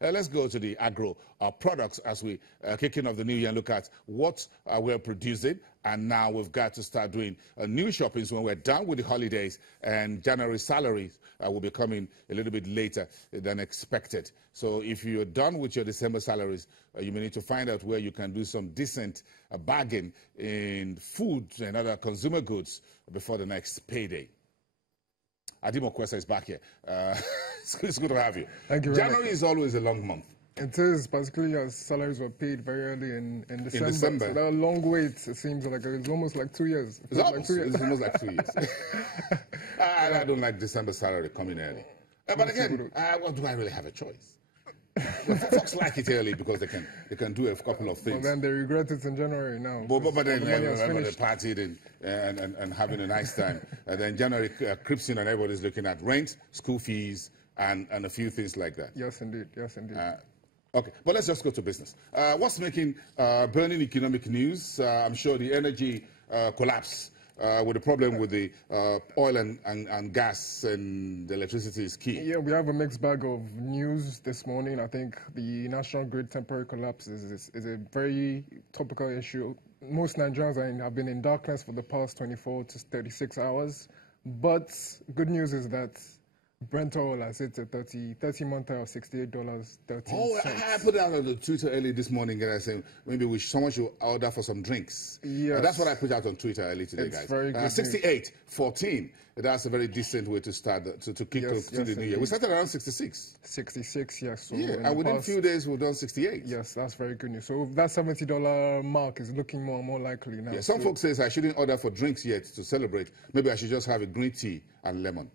Let's go to the agro-products as we kicking off the new year and look at what we're producing. And now we've got to start doing new shoppings when we're done with the holidays, and January salaries will be coming a little bit later than expected. So if you're done with your December salaries, you may need to find out where you can do some decent bargain in food and other consumer goods before the next payday. Adimo Kwesa is back here. It's good to have you. Thank you. January is always a long month. It is, particularly as salaries were paid very early in December. So that long wait, it seems like it's almost like 2 years. It's almost like 2 years. I don't like December salary coming early. But again, well, do I really have a choice? Well, folks like it early because they can do a couple of things. Well, then they regret it in January now. But then they partied and having a nice time. And then January creeps in and everybody's looking at rent, school fees, and a few things like that. Yes, indeed. Yes, indeed. Okay, but let's just go to business. What's making burning economic news? I'm sure the energy collapse with the problem with the oil and gas and electricity is key. Yeah, we have a mixed bag of news this morning. I think the national grid temporary collapse is a very topical issue. Most Nigerians have been in darkness for the past 24 to 36 hours. But good news is that Brent oil has hit a 30-month high of $68.13. Oh, I put it out on the Twitter early this morning and I said maybe someone should order for some drinks. Yes. That's what I put out on Twitter early today, guys. Very good. 68.14. That's a very decent way to start to kick off the new year. We started around 66. 66, yes. So yeah, and within a few days we've done 68. Yes, that's very good news. So that $70 mark is looking more and more likely now. Yeah, some folks say I shouldn't order for drinks yet to celebrate. Maybe I should just have a green tea and lemon.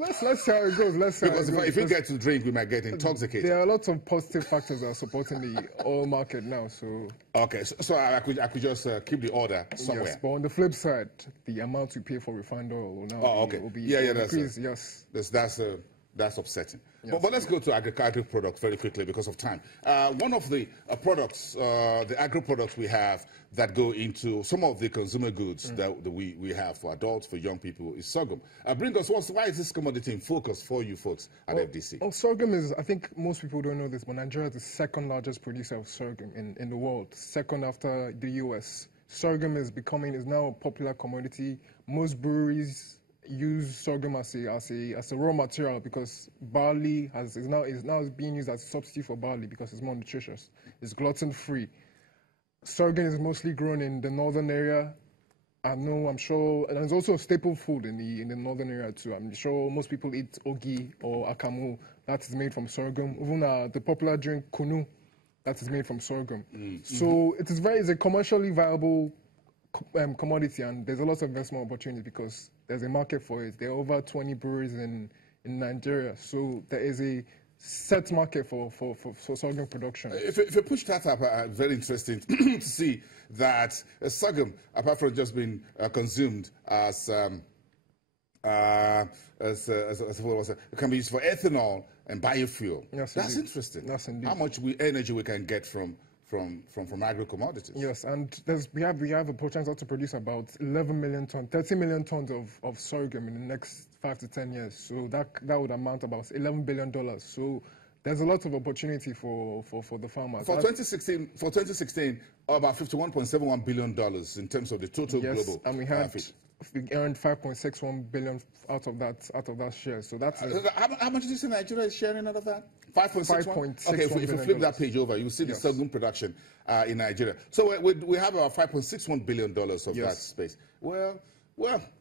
Let's see how it goes. Because if we get to drink, we might get intoxicated. There are lots of positive factors that are supporting the oil market now. So okay, so I could just keep the order somewhere. Yes, but on the flip side, the amount we pay for refined oil will now increase. Yes, that's upsetting. Yes. But let's go to agro-products very quickly because of time. One of the products, the agro-products we have that go into some of the consumer goods that we have for adults, for young people, is sorghum. Bring us, why is this commodity in focus for you folks at FDC? Well, sorghum is, I think most people don't know this, but Nigeria is the second largest producer of sorghum in the world, second after the US. Sorghum is now a popular commodity. Most breweries use sorghum as a raw material because barley is now being used as a substitute for barley because it's more nutritious. It's gluten free. Sorghum is mostly grown in the northern area. I'm sure, and it's also a staple food in the northern area too. I'm sure most people eat ogi or akamu. That is made from sorghum. Even the popular drink kunu, that is made from sorghum. So it's a commercially viable commodity, and there's a lot of investment opportunity because there's a market for it. There are over 20 breweries in Nigeria, so there is a set market for sorghum production. If you push that up, very interesting to see that sorghum, apart from just being consumed as it can be used for ethanol and biofuel. Yes, that's indeed. Interesting. Yes, indeed. How much energy we can get from agro-commodities. Yes, and we have a potential to produce about 11 million tons, 30 million tons of sorghum in the next 5 to 10 years. So that would amount about $11 billion. So there's a lot of opportunity for the farmers. For 2016, about $51.71 billion in terms of the total global. And we earned 5.61 billion out of that share. So that's how much did you say Nigeria is sharing out of that? 5.61. Okay, if you flip that page over, you see the sorghum production in Nigeria. So we have about $5.61 billion of that space. Well,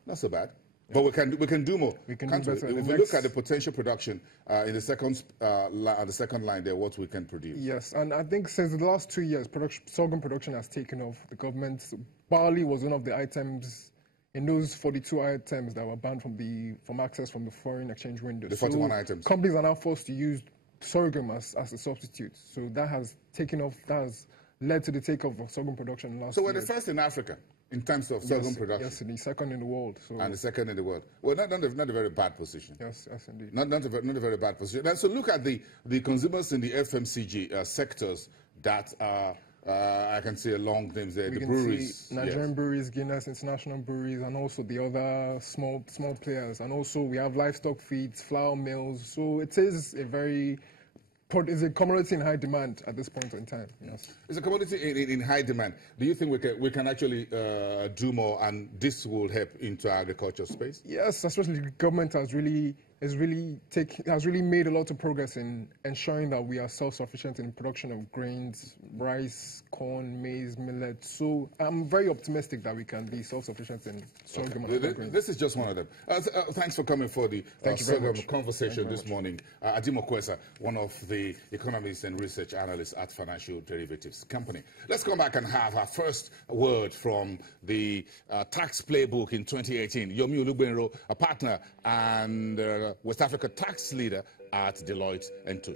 not so bad. But we can do more. We can do better. If we look at the potential production in the second on the second line there, what we can produce. Yes, and I think since the last 2 years, sorghum production has taken off. The government, barley was one of the items in those 42 items that were banned from access from the foreign exchange window. The 41 items. Companies are now forced to use sorghum as a substitute. So that has taken off. That has led to the takeoff of sorghum production in the last. So we're the first in Africa in terms of sorghum production. Yes, the second in the world. So. And the second in the world. Well, not a very bad position. Yes, indeed. Not a very bad position. And so look at the consumers in the FMCG sectors that are. I can see a long names there. The breweries, Nigerian breweries, Guinness International Breweries, and also the other small players. And also we have livestock feeds, flour mills. So it is a very Is a commodity in high demand at this point in time. Yes. It's a commodity in high demand. Do you think we can actually do more, and this will help into our agriculture space? Yes, especially the government has really made a lot of progress in ensuring that we are self-sufficient in production of grains, rice, corn, maize, millet. So I'm very optimistic that we can be self-sufficient in sorghum and other grains. This is just one of them. Thanks for coming for the sorghum conversation this morning. Adimo Kwesa, one of the economists and research analysts at Financial Derivatives Company. Let's come back and have our first word from the tax playbook in 2018. Yomi Olugbenro, a partner and West Africa tax leader at Deloitte & Touche.